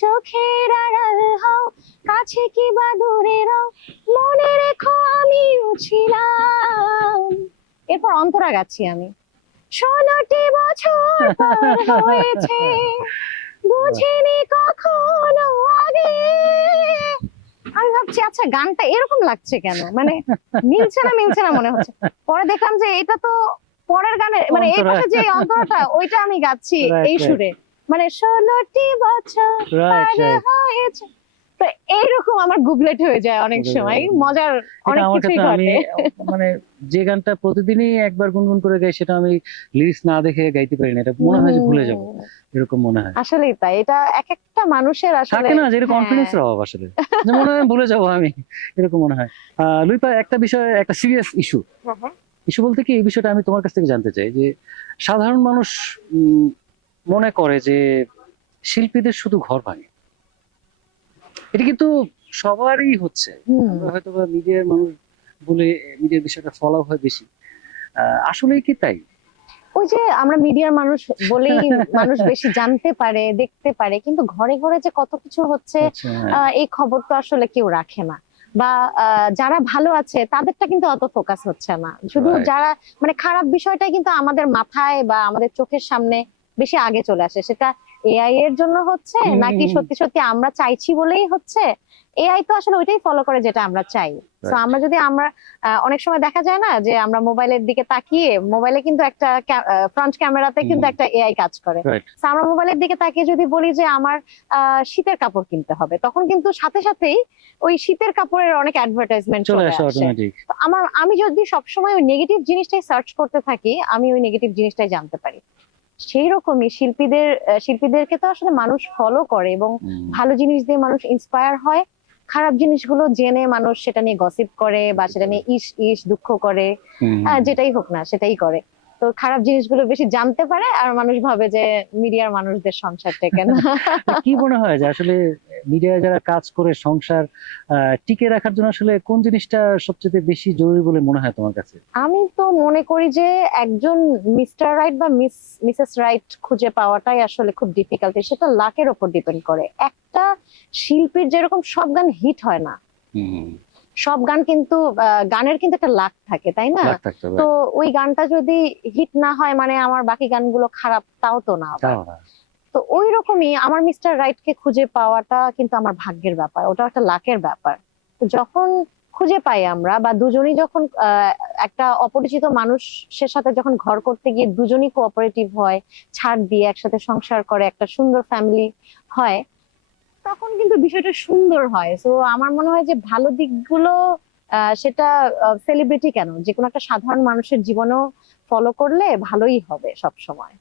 চোখের আড়াল হও, কাছে কি বা দূরে রও, মনে রেখো আমিও ছিলাম। এরপর অন্তরা গাচ্ছি আমি। 16টি বছর পার হয়েছে, বুঝিনি কখনো আগে। আমি ভাবছি আচ্ছা গানটা এরকম লাগছে কেন, মানে মিলছে না মনে হচ্ছে। পরে দেখলাম যে এটা তো পরের গানে, মানে এই পাশে যে অন্তরাটা ওইটা আমি গাচ্ছি এই সুরে, মানে 16টি বছর পার হয়েছে। তো এইরকম আমার গুবলেট হয়ে যায় অনেক সময়, মজার অনেক কিছুই ঘটে। মানে যে গানটা প্রতিদিনই একবার গুনগুন করে গাই সেটা আমি লিরিক্স না দেখে গাইতে পারি না, এটা মনে হয় যে ভুলে যাব, এরকম মনে হয়। আসলেই তাই, এটা এক একটা মানুষের আসলে থাকে না যে কনফিডেন্সের অভাব, আসলে যে মনে হয় ভুলে যাব আমি, এরকম মনে হয়। লুইপা, একটা বিষয়, একটা সিরিয়াস ইস্যু বলতে কি, এই বিষয়টা আমি তোমার কাছ থেকে জানতে চাই যে সাধারণ মানুষ মনে করে যে শিল্পীদের শুধু ঘর ভাঙে, এটা কিন্তু সবারই হচ্ছে। আমরা হয়তো বা মিডিয়ার মানুষ বলে মিডিয়ার বিষয়টা ফলো হয় বেশি, আসলেই কি তাই? ওই যে আমরা মিডিয়ার মানুষ বলেই মানুষ বেশি জানতে পারে, দেখতে পারে, কিন্তু ঘরে ঘরে যে কত কিছু হচ্ছে এই খবর তো আসলে কেউ রাখে না। বা যারা ভালো আছে তাদেরটা কিন্তু অত ফোকাস হচ্ছে না, শুধু যারা মানে খারাপ বিষয়টাই কিন্তু আমাদের মাথায় বা আমাদের চোখের সামনে বেশি আগে চলে আসে। সেটা এআই এর জন্য হচ্ছে নাকি সত্যি সত্যি আমরা চাইছি বলেই হচ্ছে। এআই তো আসলে ওইটাই ফলো করে যেটা আমরা চাই। তো আমরা যদি অনেক সময় দেখা যায় না যে আমরা মোবাইলের দিকে তাকিয়ে, মোবাইলে কিন্তু একটা ফ্রন্ট ক্যামেরাতে কিন্তু একটা এআই কাজ করে। তো আমরা মোবাইলের দিকে তাকিয়ে যদি বলি যে আমার শীতের কাপড় কিনতে হবে, তখন কিন্তু সাথে সাথেই ওই শীতের কাপড়ের অনেক অ্যাডভার্টাইজমেন্ট চলে আসে। তো আমি যদি সবসময় ওই নেগেটিভ জিনিসটাই সার্চ করতে থাকি, আমি ওই নেগেটিভ জিনিসটাই জানতে পারি। সেই রকমই শিল্পীদেরকে তো আসলে মানুষ ফলো করে এবং ভালো জিনিস দিয়ে মানুষ ইন্সপায়ার হয়। খারাপ জিনিসগুলো জেনে মানুষ সেটা নিয়ে গসিপ করে বা সেটা নিয়ে ইস দুঃখ করে, যেটাই হোক না সেটাই করে। তো খারাপ জিনিসগুলো বেশি জানতে পারে আর মানুষ ভাবে যে মিডিয়ার মানুষদের সংসার টেকে না। কি মনে হয় যে আসলে মিডিয়ায় যারা কাজ করে সংসার টিকে রাখার জন্য আসলে কোন জিনিসটা সবচেয়ে বেশি জরুরি বলে মনে হয় তোমার কাছে? আমি তো মনে করি যে একজন মিস্টার রাইট বা মিসেস রাইট খুঁজে পাওয়াটাই আসলে খুব ডিফিকাল্ট। সেটা লাকের উপর ডিপেন্ড করে। একটা শিল্পীর যেরকম সব গান হিট হয় না, সব গান কিন্তু গানের কিন্তু একটা লাক থাকে, তাই না? তো ওই গানটা যদি হিট না হয় মানে আমার বাকি গানগুলো খারাপ, তাও তো না। তো ওই রকমই আমার মিস্টার রাইট কে খুঁজে পাওয়াটা কিন্তু আমার ভাগ্যের ব্যাপার, ওটা একটা লাকের ব্যাপার। তো যখন খুঁজে পাই আমরা বা দুজনই যখন একটা অপরিচিত মানুষের সাথে যখন ঘর করতে গিয়ে দুজনই কোঅপারেটিভ হয়, ছাড় দিয়ে একসাথে সংসার করে একটা সুন্দর ফ্যামিলি হয়, তখন কিন্তু বিষয়টা সুন্দর হয়। তো আমার মনে হয় যে ভালো দিকগুলো সেটা সেলিব্রিটি কেন, যে কোনো একটা সাধারণ মানুষের জীবনেও ফলো করলে ভালোই হবে সব সময়।